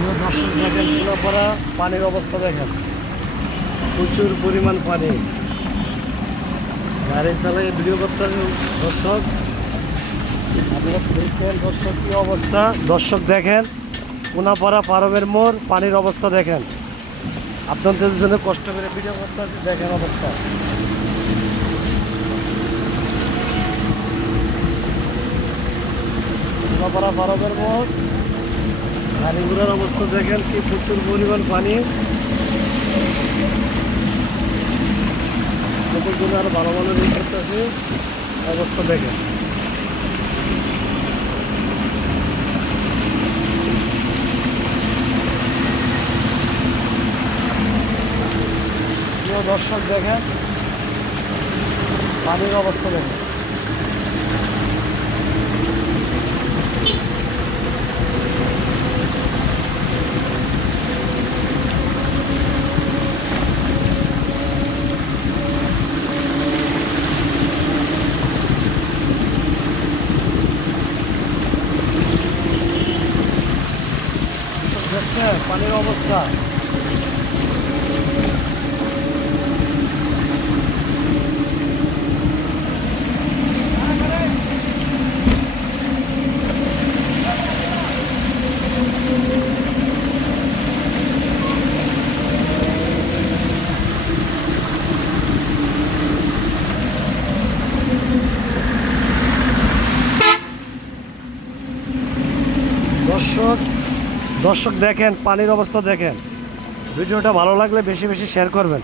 দর্শক দেখেন চুলাপাড়া পানির অবস্থা দেখেন, প্রচুর পরিমাণ পানি। গাড়ি চালিয়ে ভিডিও করতে দর্শক, আপনারা দেখেন দর্শক কী অবস্থা। দর্শক দেখেন কোনাপাড়া পারবের মোড় পানির অবস্থা দেখেন। আপনাদের জন্য কষ্ট করে ভিডিও করতে আসি, দেখেন অবস্থা। কোনাপাড়া পারবের মোড় গাড়িগুলোর অবস্থা দেখেন, কি প্রচুর পরিমাণ পানি। নতুন জন্য আরো ভালো ভালো রেট করতেছি, অবস্থা দেখেন। দর্শক দেখেন পানির অবস্থা দেখেন। দেখছেন পানির অবস্থা। দর্শক দেখেন পানির অবস্থা দেখেন। ভিডিওটা ভালো লাগলে বেশি বেশি শেয়ার করবেন।